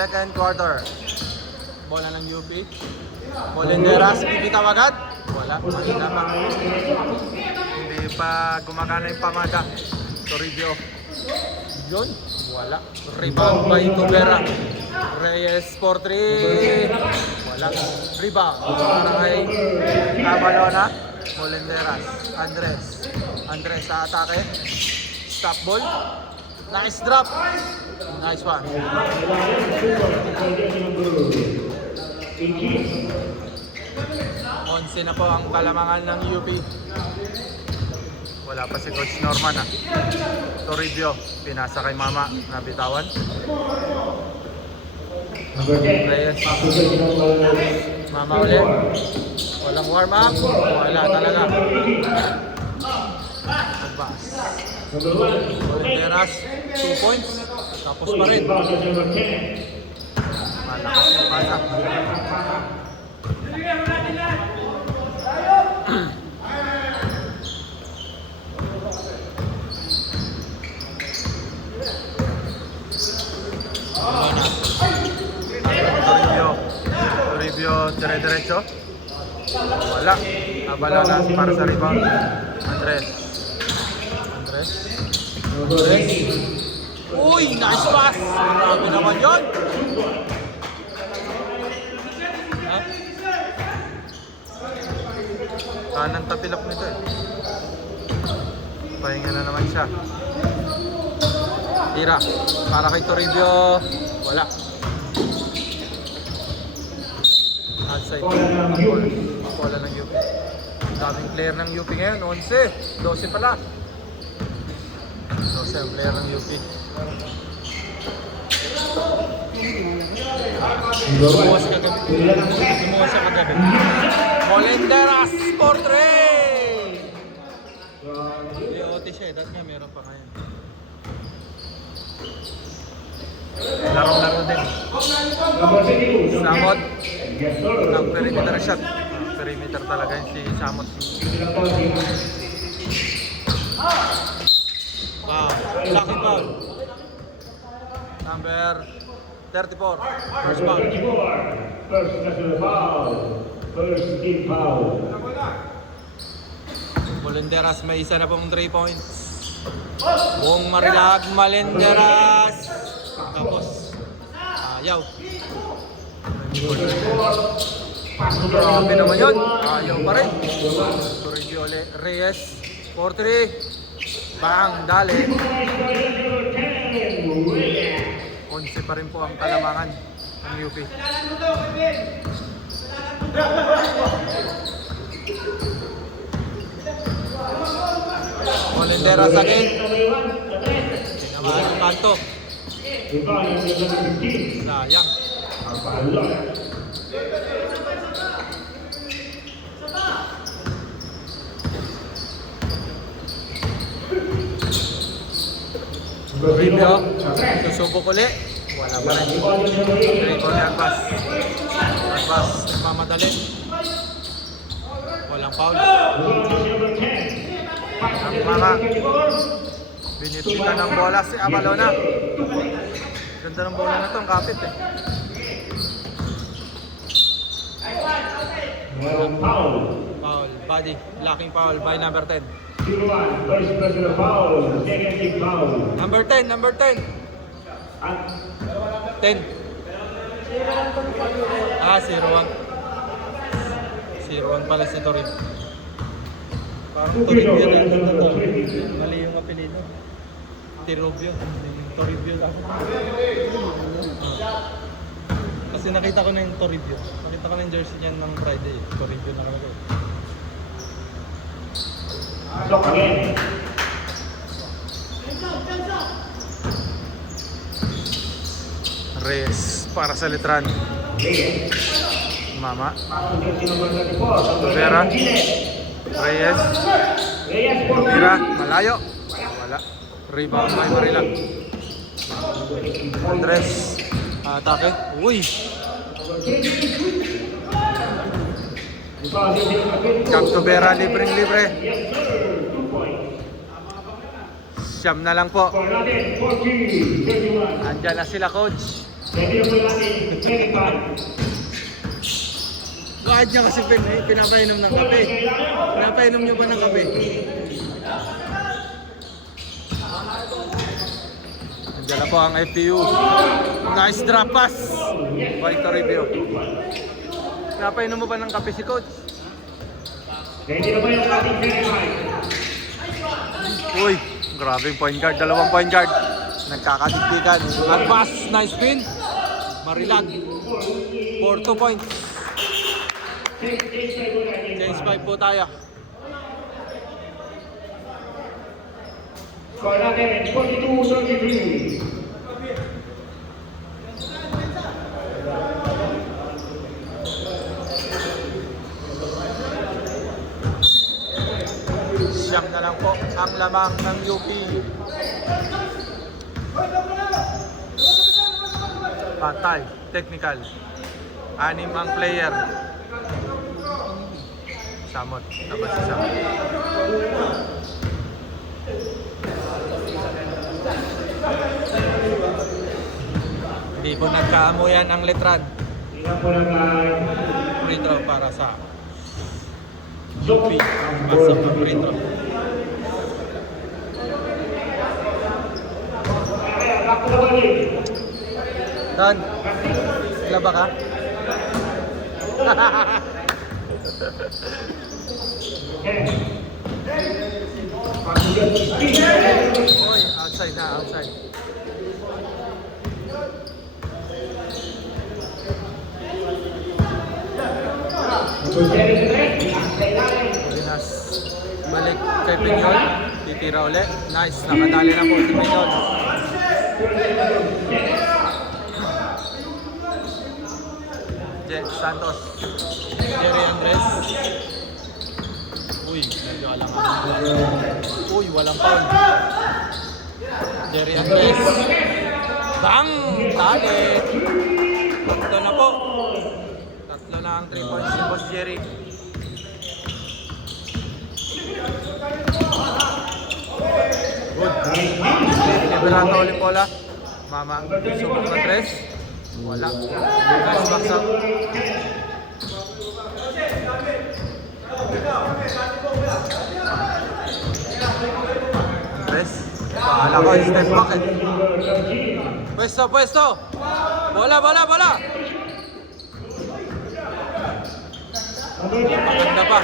Second quarter. Bola ng UP. Bolenderas, bibitaw agad. Wala, mahina pa. Hindi pa gumagana yung pamada. Toribio. Yun, wala. Rebound by Tubera. Reyes for 3. Wala. Rebound. Para kay Abalona. Bolenderas. Andres sa atake. Stop ball. Nice drop. Nice one. Onse na po ang kalamangan ng UP. Wala pa si Coach Norman ah. Toribio, pinasa kay Mama, nabitawan. Reyes. Mama ulit. Walang warm up. Wala talaga. Pass. Bolenderas, 2 points. Tapos pa rin. Malakas yung pasa. Toribio, dire-diretso. Wala. Abalona para sa rebound. Andres. Uy, nice pass! Grabe naman yun! Kanang tapilok nito eh. Pahinga na naman siya. Tira. Para kay Toribio. Wala. Outside. Bola ng UP. Daming player ng UP ngayon. 11. 12 pala. 12 ang player ng UP. Sumuwas siya kagabi. Bolenderas for 3! DOT siya eh. Dati nga meron pa ngayon. Larong-laro din. Samot. Ang perimeter shot. Perimeter talaga yun si Samot. Wow. Lucky foul. Number 34. First foul. First national foul. First team foul. Bolenderas may isa na pong 3 points. Buong Marilag, Bolenderas. Tapos, ayaw. Grabe naman yun. Ayaw pa rin. Toribio Reyes. 4-3. Bang, dali. 11 pa rin po ang kalamangan ng UP. Bolenderas again. Tinamaan ang kanto. Sayang. Toribio, susubok ulit. Wala pa rin. Dribble ni Agbas. Agbas, mamadali. Walang foul. Ang mga binitbitan ng bola si Abalona. Ganda ng bola na ito, ang kapit eh. Foul. Foul, body, blocking foul by number 10. First national foul. Second team foul. Number 10, number 10. 10. Ah, 0-1. 0-1 pala si Toribio. Parang Toribio na yung mali yung apelido. Tirobio. Toribio ako. Kasi nakita ko na yung Toribio. Nakita ko na yung jersey niyan ng Friday. Toribio na kami. Lock again. Reyes para sa Letran. Mama. Vera. Reyes. Vera. Malayo. Wala. Rebound by Marilag. Andres. Atake. Uy. Come to Vera. Libreng-libre. Siyam na lang po. Andyan na sila, coach. Ready na po yung ating 25. Bakit niya kasi pinapainom ng kape? Pinapainom niyo ba ng kape? Nandiyan na po ang FPU. Nice drop pass by Toribio. Pinapainom mo ba ng kape si Coach? Ready na po yung ating 25. Uy, grabing point guard. Dalawang point guard. Nagkakadigdigan. At pass, nice spin. Marilag. 4-2 points. Change 5 po tayo. Score natin, 42-33. Siyam na lang po ang lamang ng UP. Patay, technical. 6 ang player. Samot, labas si Samot. Hindi po nagkaamuyan ang letran. Tingnan po lang Free throw para sa Zoom. UP. Basta pa free throw. Back to the ball. Dan, laba ka? Oy, outside na, outside. Pinas balik kay Pinyol. Titira ulit. Nice, nakadali na po si Pinyol. Jet Santos. Jerry Andres. Uy, medyo alangan. Uy, walang foul. Jerry Andres. Bang! Tali! Tatlo na po. Tatlo na ang 3 points ni Boss Jerry. Good. Liberato ulit bola. Mama, subok na 3. Wala. Nice box out. Andres. Pahala ko, step back eh. Pwesto, pwesto! Bola, bola, bola! Maganda pa.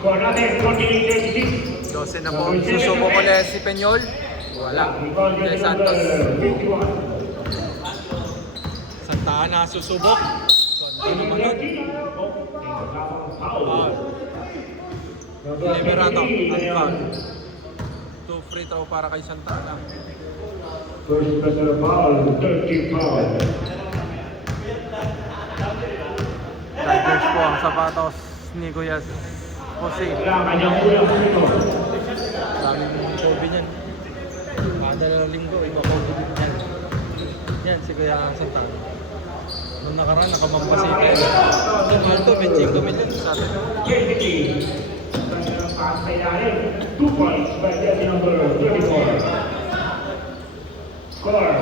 Score natin, 48-36. 12 na po. Susubok ulit si Peñol. Wala. Kay Santos. Santa Ana susubok. Ganda naman nun. Foul. Liberato. Ang foul. 2 free throw para kay Santa Ana. First personal foul, 30 foul. Tigers po ang sapatos ni Kuya Jose. Wala kanyang ulang dito. Daming COVID yan. Kada lang linggo, iba COVID yan. Yan, si Kuya Santa Ana. Nung nakaraan, nakamagpasita yan. Mahal to, 25 million sa atin. Kennedy. Pass sa ilalim. 2 points by jersey number 34. Score,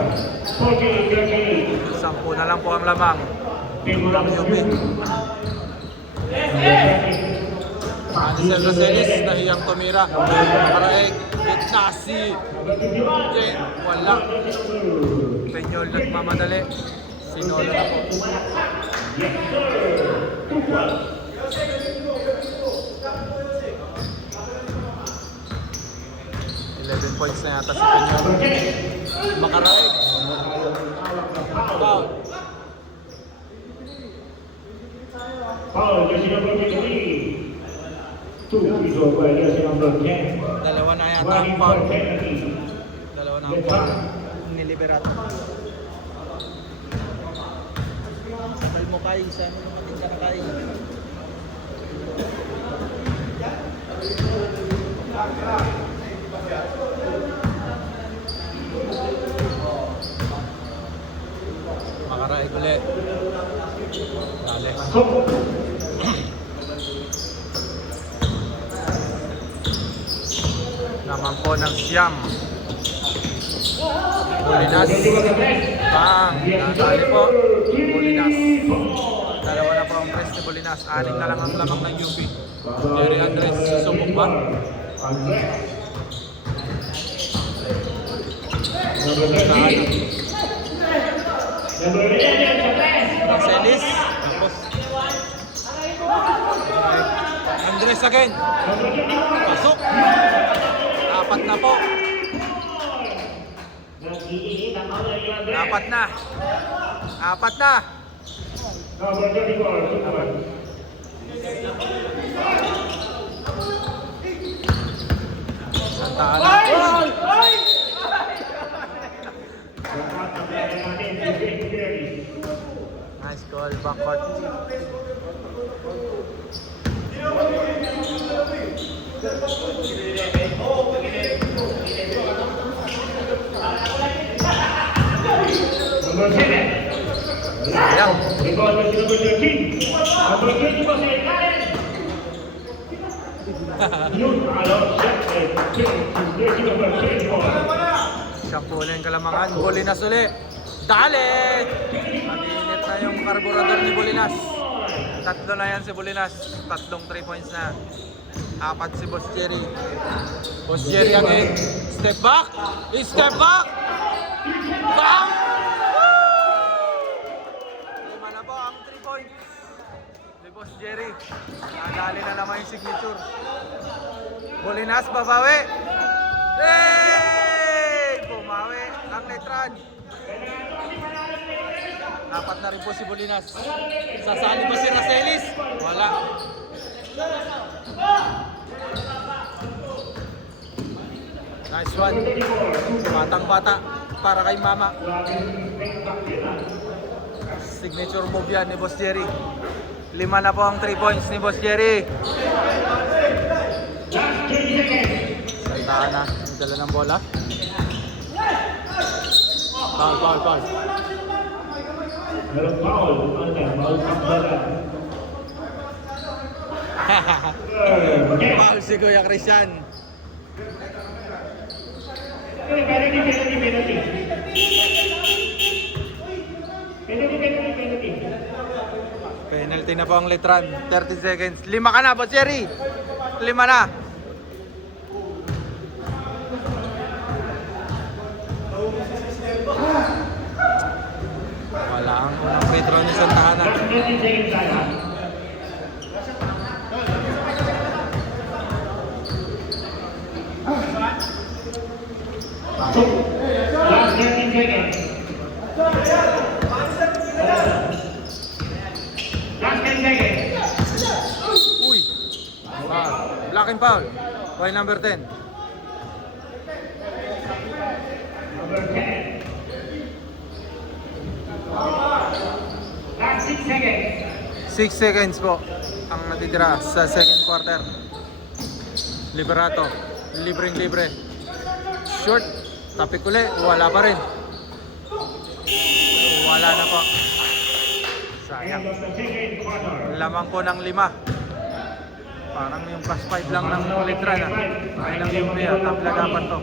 48-38. 10 na lang po ang lamang. Ang UP. Anisel Roselis, nahiyang tumira. Nakaraeg, Gitnasi. Wala. Peñol nagmamadali. Sinolo na po. 11 points na yata si Peñol. Makaraeg. Foul. Foul, jersey number 23. 2 free throw by jersey number 10. Dalawa na yata ang Running foul. for penalty. Dalawa na ang foul. Niliberato. Sabal mo kayo, isa mo naman ka na kayo. Makaraig ulit. Dali. Naman po ng siyam. Bulinas. Bang! Nadali po. Bulinas. Dalawa na po ang press ni Bulinas. 6 na lang ang lakap ng UP. Jerry Andres, susubok ba? Marcelis. Tapos. Andres again. Pasok. 4 na po. 4 na. 4 na. Santa Ana. Nice goal, backcourt. Siyang Kalamangan, Bulinas uli. Dali! Mag-iinit na yung karburador ni Bulinas. 3 na yan si Bulinas. 3 3 points na. 4 si Boss Jerry. Boss Jerry again. Step back! Step back! Bang! 5 na po ang 3 points ni Boss Jerry. Nadali na naman yung signature. Bulinas, babawi! Hey! Bumawi ang Letran. 4 na rin po si Bulinas. Sasali ba si Racelis? Wala. Nice one. Batang bata para kay mama. Signature move yan ni Boss Jerry. 5 na po ang 3 points ni Boss Jerry. Santa Ana, dala ng bola. Foul. Foul si Kuya Christian. Penalty na po ang Letran. 30 seconds. 5 ka na, Boss Jerry. 5 na. Wala ang unang Petro ni Santa Ana. Last 13 seconds. Last 10 seconds. Uy! Black and foul. Point number 10. Number 10. Last 6 seconds. 6 seconds po ang natitira sa second quarter. Liberato. Libreng-libre. Short. Tapik uli. Wala pa rin. Wala na po. Sayang. End of the second quarter. Lamang po ng 5. Parang yung plus 5 lang ng Letran. Ay ng UP. Tabla dapat to.